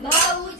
Não,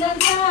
Thank you.